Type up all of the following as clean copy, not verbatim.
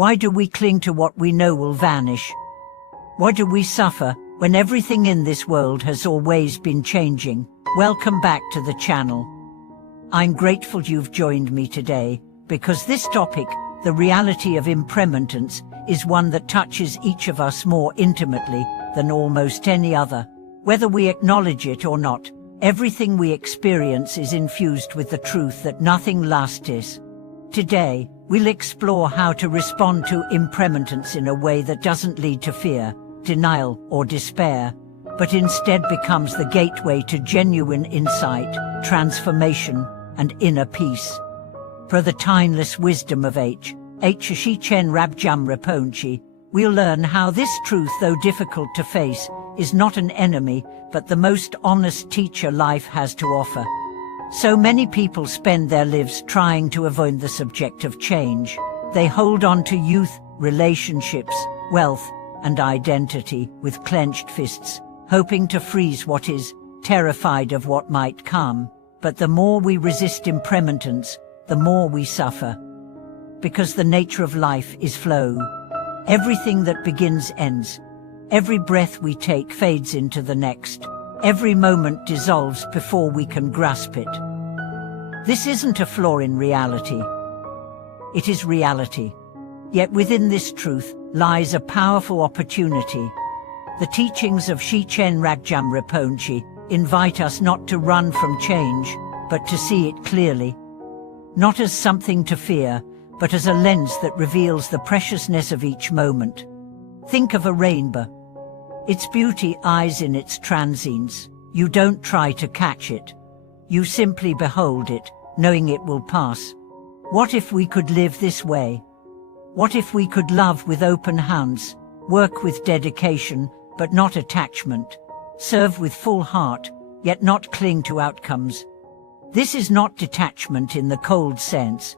Why do we cling to what we know will vanish? Why do we suffer when everything in this world has always been changing? Welcome back to the channel. I'm grateful you've joined me today, because this topic, the reality of impermanence, is one that touches each of us more intimately than almost any other. Whether we acknowledge it or not, everything we experience is infused with the truth that nothing lasts. Today, we'll explore how to respond to impermanence in a way that doesn't lead to fear, denial, or despair, but instead becomes the gateway to genuine insight, transformation, and inner peace. For the timeless wisdom of Shechen Rabjam Rinpoche, we'll learn how this truth, though difficult to face, is not an enemy, but the most honest teacher life has to offer. So many people spend their lives trying to avoid the subject of change. They hold on to youth, relationships, wealth, and identity with clenched fists, hoping to freeze what is, terrified of what might come. But the more we resist impermanence, the more we suffer. Because the nature of life is flow. Everything that begins ends. Every breath we take fades into the next. Every moment dissolves before we can grasp it. This isn't a flaw in reality. It is reality. Yet within this truth lies a powerful opportunity. The teachings of Shechen Rabjam Rinpoche invite us not to run from change, but to see it clearly. Not as something to fear, but as a lens that reveals the preciousness of each moment. Think of a rainbow. Its beauty lies in its transience. You don't try to catch it. You simply behold it, knowing it will pass. What if we could live this way? What if we could love with open hands, work with dedication, but not attachment, serve with full heart, yet not cling to outcomes? This is not detachment in the cold sense.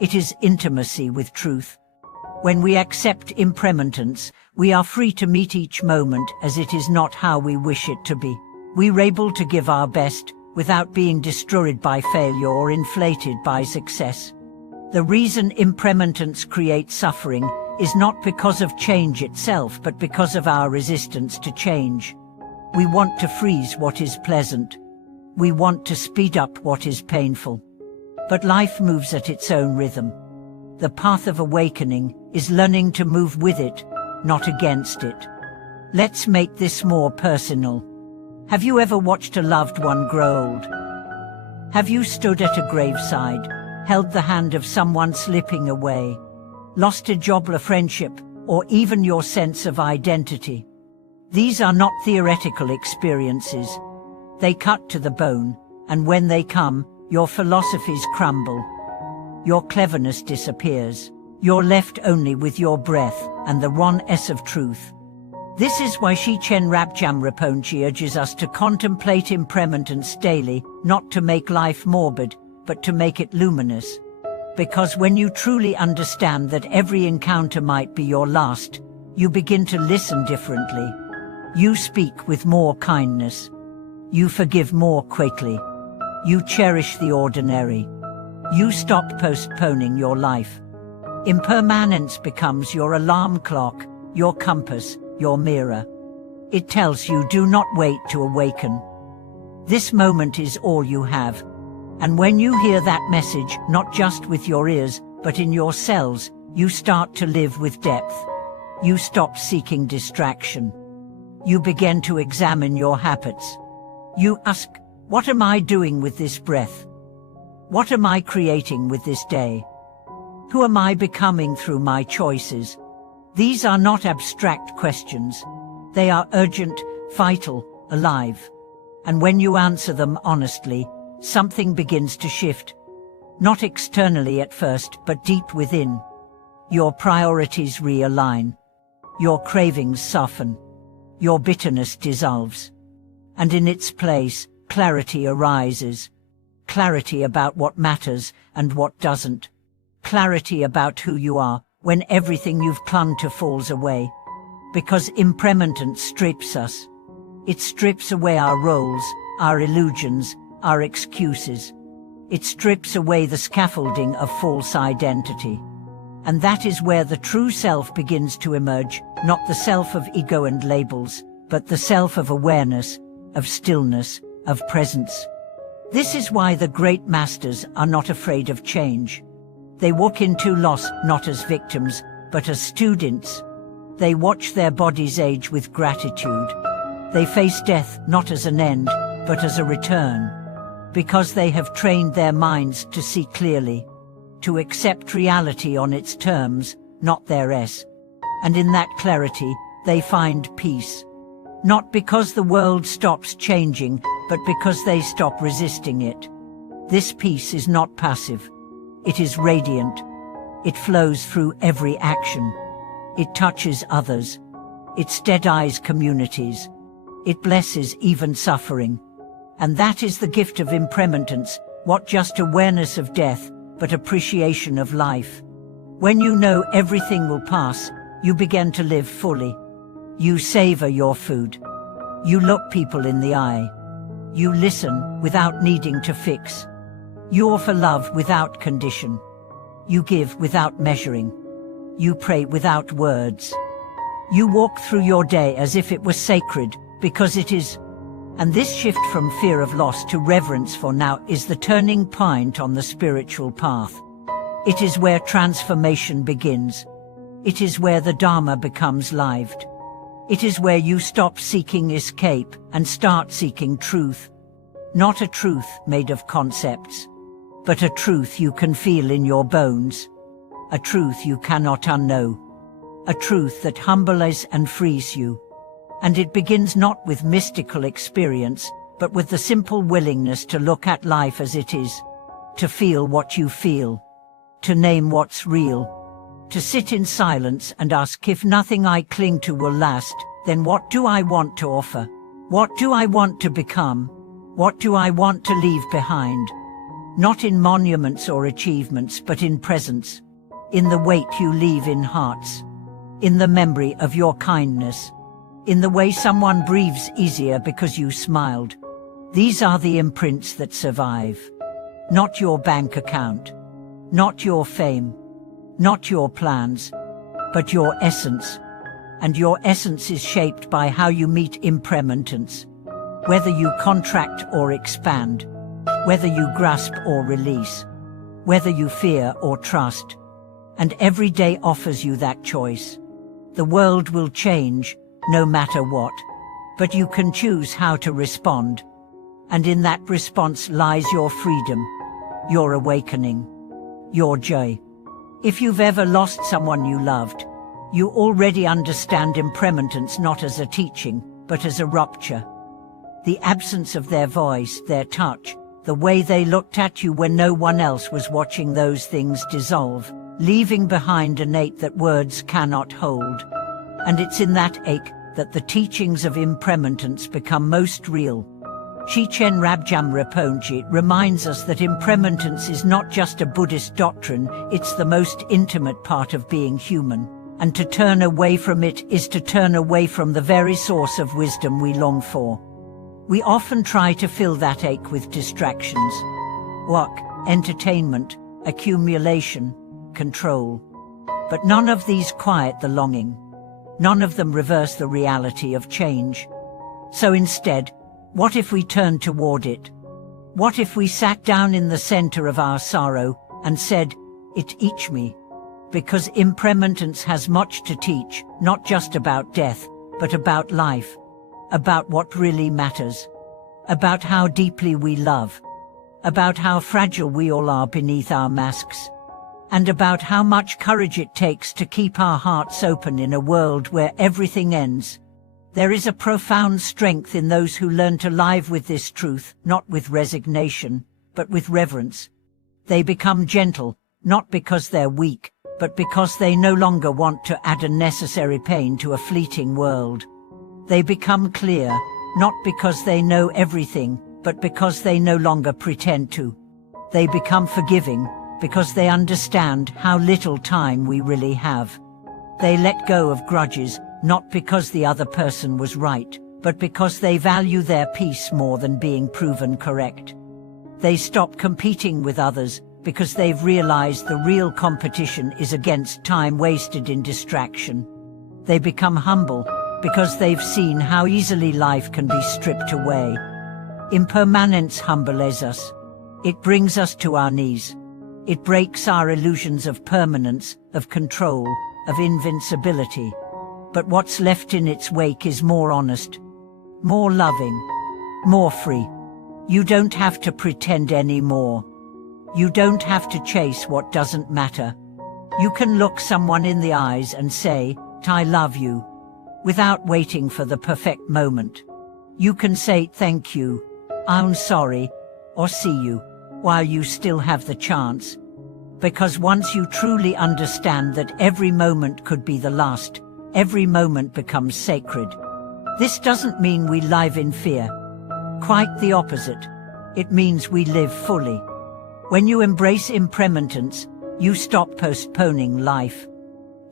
It is intimacy with truth. When we accept impermanence, we are free to meet each moment as it is not how we wish it to be. We're able to give our best without being destroyed by failure or inflated by success. The reason impermanence creates suffering is not because of change itself, but because of our resistance to change. We want to freeze what is pleasant. We want to speed up what is painful. But life moves at its own rhythm. The path of awakening is learning to move with it, not against it. Let's make this more personal. Have you ever watched a loved one grow old? Have you stood at a graveside, held the hand of someone slipping away, lost a job, a friendship, or even your sense of identity? These are not theoretical experiences. They cut to the bone, and when they come, your philosophies crumble. Your cleverness disappears. You're left only with your breath and the rawness of truth. This is why Shechen Rabjam Rinpoche urges us to contemplate impermanence daily, not to make life morbid, but to make it luminous. Because when you truly understand that every encounter might be your last, you begin to listen differently. You speak with more kindness. You forgive more quickly. You cherish the ordinary. You stop postponing your life. Impermanence becomes your alarm clock, your compass, your mirror. It tells you, do not wait to awaken. This moment is all you have. And when you hear that message, not just with your ears, but in your cells, you start to live with depth. You stop seeking distraction. You begin to examine your habits. You ask, what am I doing with this breath? What am I creating with this day? Who am I becoming through my choices? These are not abstract questions. They are urgent, vital, alive. And when you answer them honestly, something begins to shift. Not externally at first, but deep within. Your priorities realign. Your cravings soften. Your bitterness dissolves. And in its place, clarity arises. Clarity about what matters and what doesn't. Clarity about who you are when everything you've clung to falls away. Because impermanence strips us. It strips away our roles, our illusions, our excuses. It strips away the scaffolding of false identity. And that is where the true self begins to emerge, not the self of ego and labels, but the self of awareness, of stillness, of presence. This is why the great masters are not afraid of change. They walk into loss not as victims, but as students. They watch their bodies age with gratitude. They face death not as an end, but as a return, because they have trained their minds to see clearly, to accept reality on its terms, not theirs. And in that clarity, they find peace. Not because the world stops changing, but because they stop resisting it. This peace is not passive. It is radiant. It flows through every action. It touches others. It steadies communities. It blesses even suffering. And that is the gift of impermanence, not just awareness of death, but appreciation of life. When you know everything will pass, you begin to live fully. You savor your food. You look people in the eye. You listen without needing to fix. You offer love without condition. You give without measuring. You pray without words. You walk through your day as if it was sacred, because it is. And this shift from fear of loss to reverence for now is the turning point on the spiritual path. It is where transformation begins. It is where the Dharma becomes lived. It is where you stop seeking escape and start seeking truth. Not a truth made of concepts, but a truth you can feel in your bones. A truth you cannot unknow. A truth that humbles and frees you. And it begins not with mystical experience, but with the simple willingness to look at life as it is, to feel what you feel, to name what's real, to sit in silence and ask, if nothing I cling to will last, then what do I want to offer? What do I want to become? What do I want to leave behind? Not in monuments or achievements, but in presence, in the weight you leave in hearts, in the memory of your kindness, in the way someone breathes easier because you smiled. These are the imprints that survive. Not your bank account, not your fame, not your plans, but your essence. And your essence is shaped by how you meet impermanence. Whether you contract or expand, whether you grasp or release, whether you fear or trust. And every day offers you that choice. The world will change, no matter what, but you can choose how to respond. And in that response lies your freedom, your awakening, your joy. If you've ever lost someone you loved, you already understand impermanence not as a teaching, but as a rupture. The absence of their voice, their touch, the way they looked at you when no one else was watching, those things dissolve, leaving behind an ache that words cannot hold. And it's in that ache that the teachings of impermanence become most real. Shechen Rabjam Rinpoche reminds us that impermanence is not just a Buddhist doctrine, it's the most intimate part of being human. And to turn away from it is to turn away from the very source of wisdom we long for. We often try to fill that ache with distractions. Work, entertainment, accumulation, control. But none of these quiet the longing. None of them reverse the reality of change. So instead, what if we turned toward it? What if we sat down in the center of our sorrow and said, "It each me"? Because impermanence has much to teach, not just about death, but about life, about what really matters, about how deeply we love, about how fragile we all are beneath our masks, and about how much courage it takes to keep our hearts open in a world where everything ends. There is a profound strength in those who learn to live with this truth, not with resignation, but with reverence. They become gentle, not because they're weak, but because they no longer want to add unnecessary pain to a fleeting world. They become clear, not because they know everything, but because they no longer pretend to. They become forgiving, because they understand how little time we really have. They let go of grudges, not because the other person was right, but because they value their peace more than being proven correct. They stop competing with others, because they've realized the real competition is against time wasted in distraction. They become humble because they've seen how easily life can be stripped away. Impermanence humbles us. It brings us to our knees. It breaks our illusions of permanence, of control, of invincibility. But what's left in its wake is more honest, more loving, more free. You don't have to pretend anymore. You don't have to chase what doesn't matter. You can look someone in the eyes and say, "I love you," without waiting for the perfect moment. You can say thank you, I'm sorry, or see you, while you still have the chance. Because once you truly understand that every moment could be the last, every moment becomes sacred. This doesn't mean we live in fear. Quite the opposite. It means we live fully. When you embrace impermanence, you stop postponing life.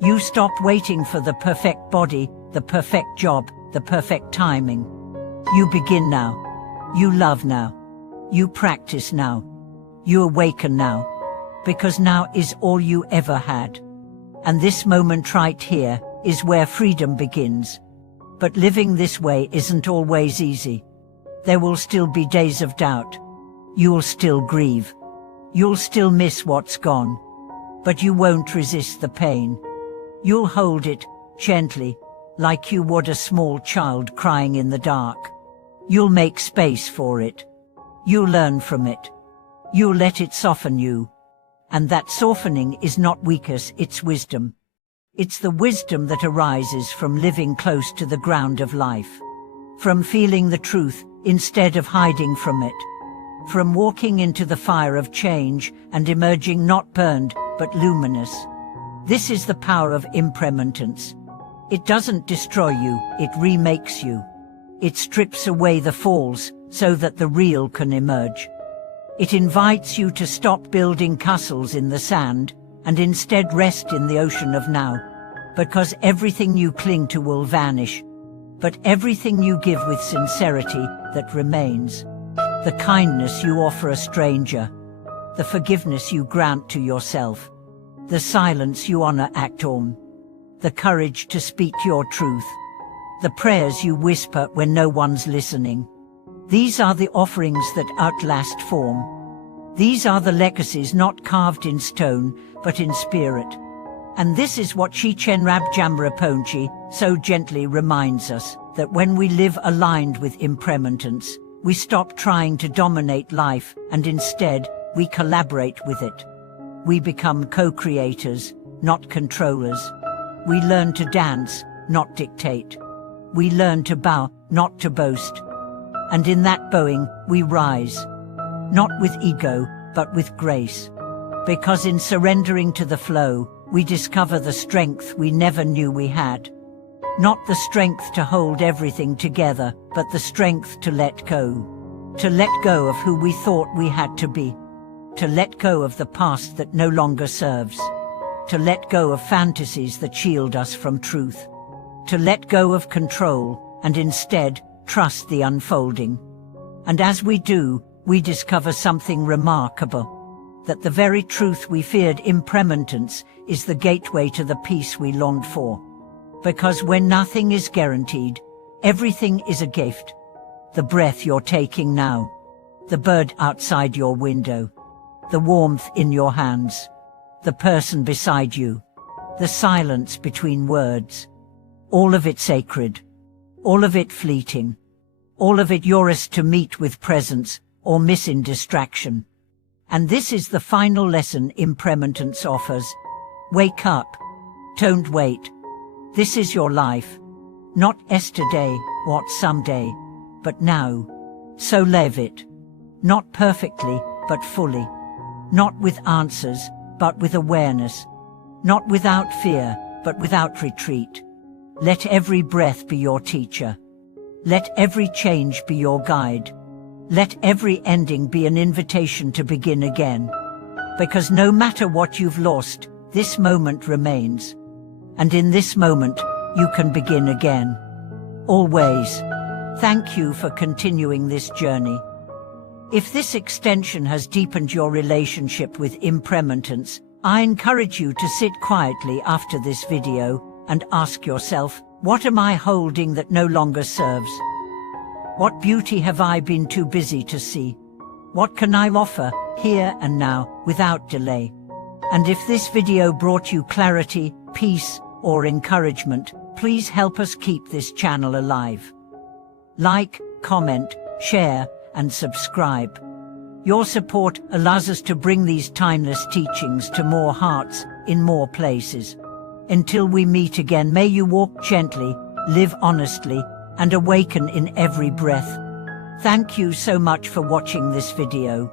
You stop waiting for the perfect body, the perfect job, the perfect timing. You begin now. You love now. You practice now. You awaken now. Because now is all you ever had. And this moment right here is where freedom begins. But living this way isn't always easy. There will still be days of doubt. You'll still grieve. You'll still miss what's gone. But you won't resist the pain. You'll hold it, gently, like you would a small child crying in the dark. You'll make space for it. You'll learn from it. You'll let it soften you. And that softening is not weakness, it's wisdom. It's the wisdom that arises from living close to the ground of life. From feeling the truth instead of hiding from it. From walking into the fire of change and emerging not burned, but luminous. This is the power of impermanence. It doesn't destroy you, it remakes you. It strips away the falls so that the real can emerge. It invites you to stop building castles in the sand and instead rest in the ocean of now. Because everything you cling to will vanish, but everything you give with sincerity that remains. The kindness you offer a stranger, the forgiveness you grant to yourself, the silence you honor act on, the courage to speak your truth, the prayers you whisper when no one's listening. These are the offerings that outlast form. These are the legacies not carved in stone, but in spirit. And this is what Shechen Rabjam Rinpoche so gently reminds us, that when we live aligned with impermanence, we stop trying to dominate life, and instead, we collaborate with it. We become co-creators, not controllers. We learn to dance, not dictate. We learn to bow, not to boast. And in that bowing, we rise. Not with ego, but with grace. Because in surrendering to the flow, we discover the strength we never knew we had. Not the strength to hold everything together, but the strength to let go. To let go of who we thought we had to be. To let go of the past that no longer serves. To let go of fantasies that shield us from truth. To let go of control, and instead, trust the unfolding. And as we do, we discover something remarkable. That the very truth we feared, impermanence, is the gateway to the peace we longed for. Because when nothing is guaranteed, everything is a gift. The breath you're taking now, the bird outside your window, the warmth in your hands, the person beside you, the silence between words. All of it sacred, all of it fleeting, all of it yours to meet with presence or miss in distraction. And this is the final lesson impermanence offers. Wake up. Don't wait. This is your life. Not yesterday, what someday, but now. So live it. Not perfectly, but fully. Not with answers, but with awareness. Not without fear, but without retreat. Let every breath be your teacher. Let every change be your guide. Let every ending be an invitation to begin again. Because no matter what you've lost, this moment remains. And in this moment, you can begin again. Always. Thank you for continuing this journey. If this extension has deepened your relationship with impermanence, I encourage you to sit quietly after this video and ask yourself, what am I holding that no longer serves? What beauty have I been too busy to see? What can I offer, here and now, without delay? And if this video brought you clarity, peace, or encouragement, please help us keep this channel alive. Like, comment, share, and subscribe. Your support allows us to bring these timeless teachings to more hearts, in more places. Until we meet again, may you walk gently, live honestly, and awaken in every breath. Thank you so much for watching this video.